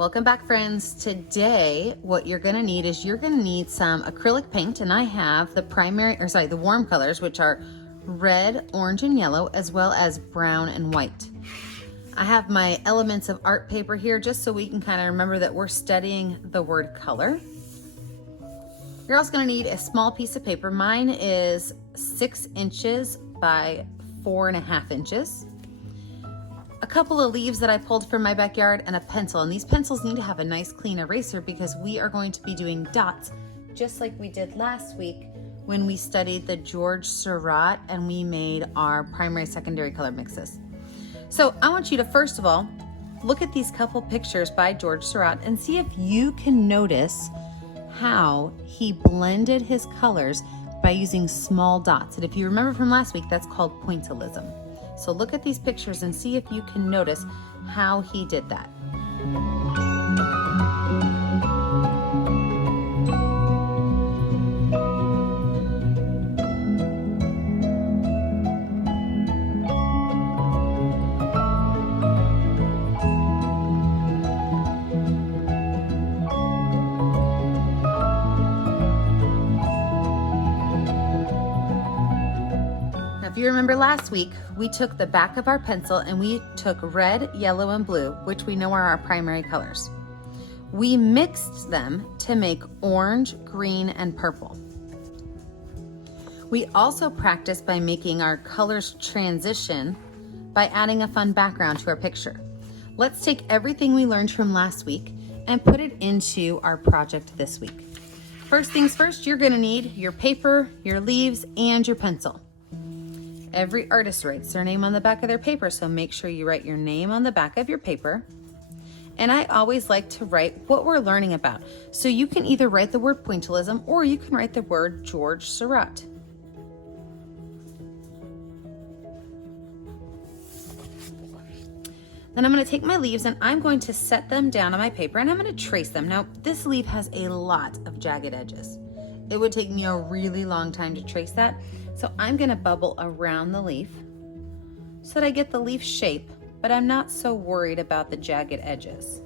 Welcome back, friends. Today, what you're gonna need is you're gonna need some acrylic paint, and I have the warm colors, which are red, orange, and yellow, as well as brown and white. I have my elements of art paper here just so we can kind of remember that we're studying the word color. You're also gonna need a small piece of paper. Mine is 6 inches by 4.5 inches. A couple of leaves that I pulled from my backyard and a pencil. And these pencils need to have a nice clean eraser because we are going to be doing dots just like we did last week when we studied the George Seurat and we made our primary secondary color mixes. So I want you to first of all look at these couple pictures by George Seurat and see if you can notice how he blended his colors by using small dots. And if you remember from last week, that's called pointillism. So look at these pictures and see if you can notice how he did that. If you remember last week, we took the back of our pencil and we took red, yellow, and blue, which we know are our primary colors. We mixed them to make orange, green, and purple. We also practiced by making our colors transition by adding a fun background to our picture. Let's take everything we learned from last week and put it into our project this week. First things first, you're gonna need your paper, your leaves, and your pencil. Every artist writes their name on the back of their paper, so make sure you write your name on the back of your paper. And I always like to write what we're learning about. So you can either write the word pointillism or you can write the word George Seurat. Then I'm going to take my leaves and I'm going to set them down on my paper and I'm going to trace them. Now, this leaf has a lot of jagged edges. It would take me a really long time to trace that. So I'm gonna bubble around the leaf so that I get the leaf shape, but I'm not so worried about the jagged edges.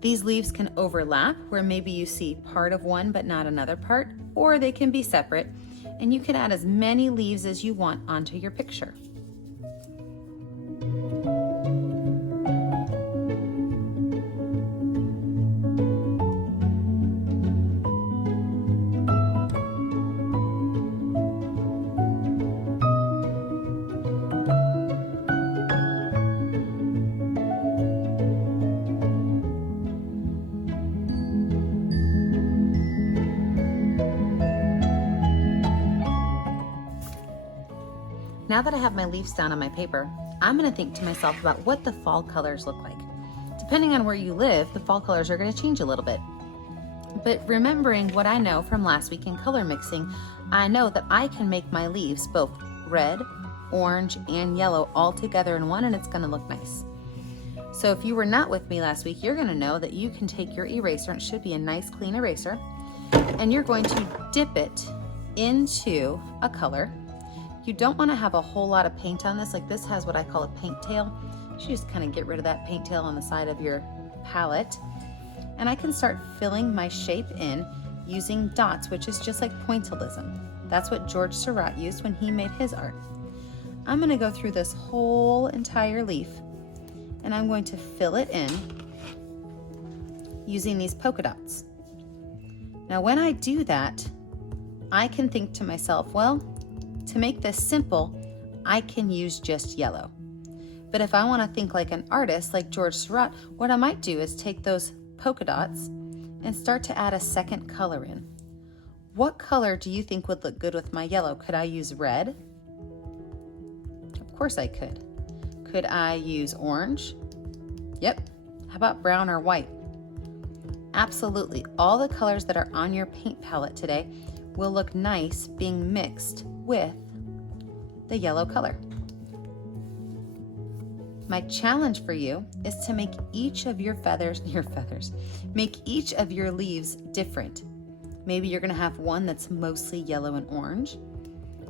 These leaves can overlap where maybe you see part of one but not another part, or they can be separate, and you can add as many leaves as you want onto your picture. Now that I have my leaves down on my paper, I'm gonna think to myself about what the fall colors look like. Depending on where you live, the fall colors are gonna change a little bit. But remembering what I know from last week in color mixing, I know that I can make my leaves both red, orange, and yellow all together in one, and it's gonna look nice. So if you were not with me last week, you're gonna know that you can take your eraser, and it should be a nice clean eraser, and you're going to dip it into a color. You don't want to have a whole lot of paint on this. Like this has what I call a paint tail. You should just kind of get rid of that paint tail on the side of your palette. And I can start filling my shape in using dots, which is just like pointillism. That's what George Seurat used when he made his art. I'm going to go through this whole entire leaf and I'm going to fill it in using these polka dots. Now when I do that, I can think to myself, well, to make this simple, I can use just yellow. But if I want to think like an artist, like George Seurat, what I might do is take those polka dots and start to add a second color in. What color do you think would look good with my yellow? Could I use red? Of course I could. Could I use orange? Yep. How about brown or white? Absolutely. All the colors that are on your paint palette today will look nice being mixed with the yellow color. My challenge for you is to make each of your make each of your leaves different. Maybe you're gonna have one that's mostly yellow and orange,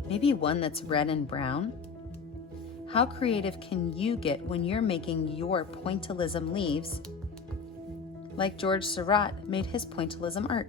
maybe one that's red and brown, How creative can you get when you're making your pointillism leaves like George Seurat made his pointillism art?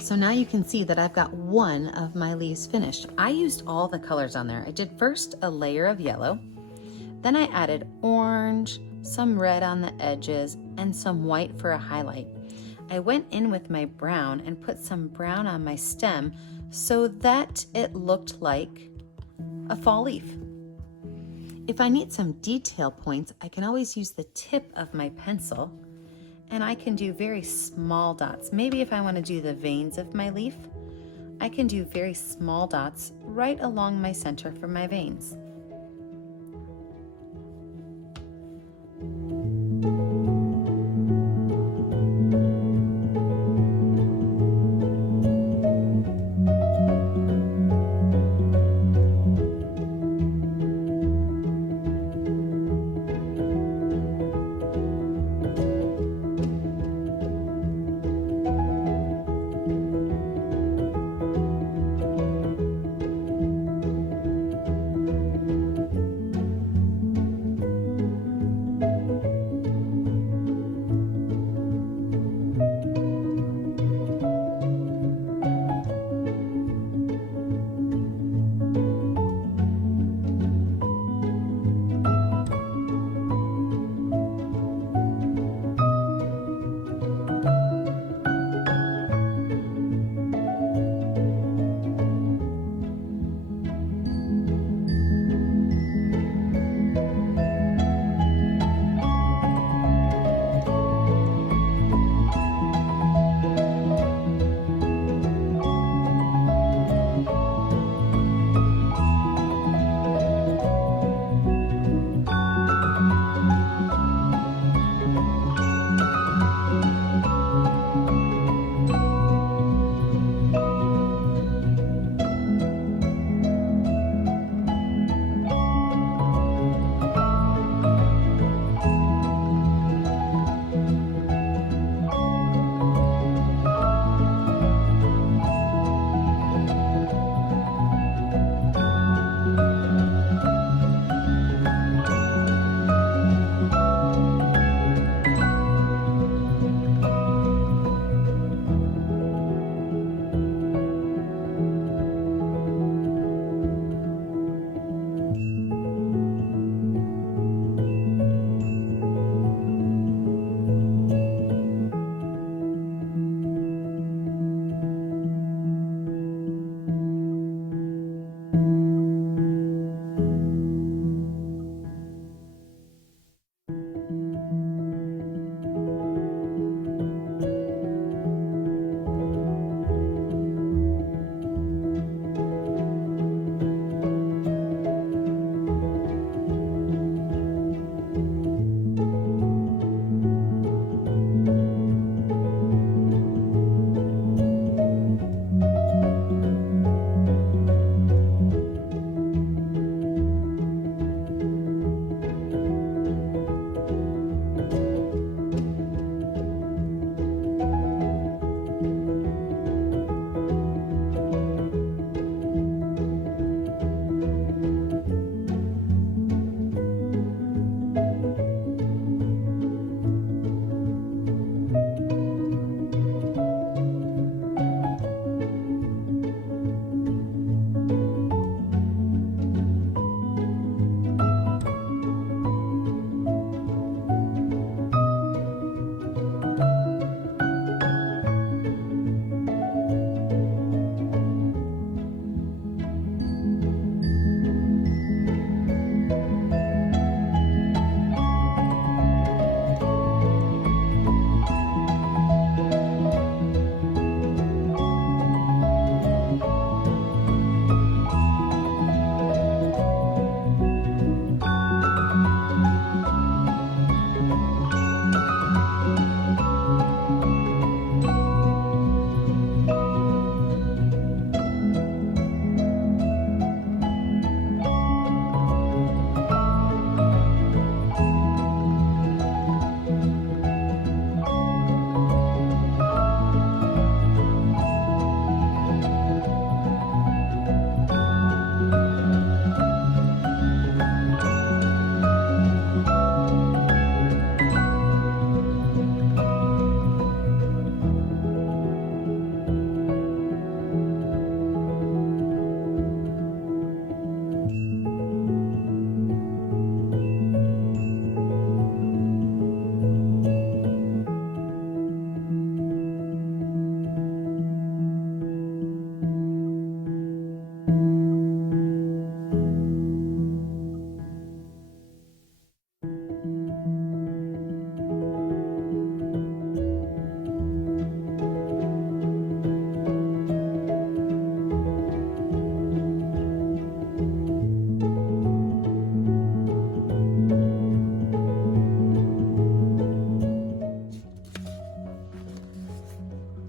So now you can see that I've got one of my leaves finished. I used all the colors on there. I did first a layer of yellow, then I added orange, some red on the edges, and some white for a highlight. I went in with my brown and put some brown on my stem so that it looked like a fall leaf. If I need some detail points, I can always use the tip of my pencil, and I can do very small dots. Maybe if I want to do the veins of my leaf, I can do very small dots right along my center for my veins.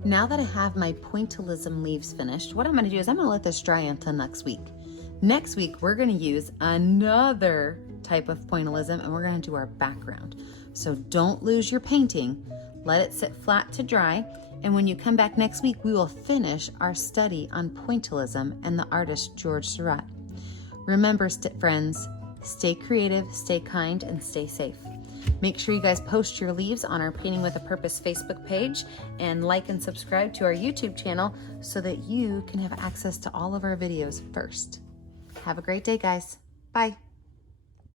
Now that I have my pointillism leaves finished, what I'm going to do is I'm going to let this dry until next week. Next week, we're going to use another type of pointillism and we're going to do our background. So don't lose your painting. Let it sit flat to dry. And when you come back next week, we will finish our study on pointillism and the artist George Seurat. Remember, friends, stay creative, stay kind, and stay safe. Make sure you guys post your leaves on our Painting with a Purpose Facebook page and like and subscribe to our YouTube channel so that you can have access to all of our videos first. Have a great day, guys. Bye.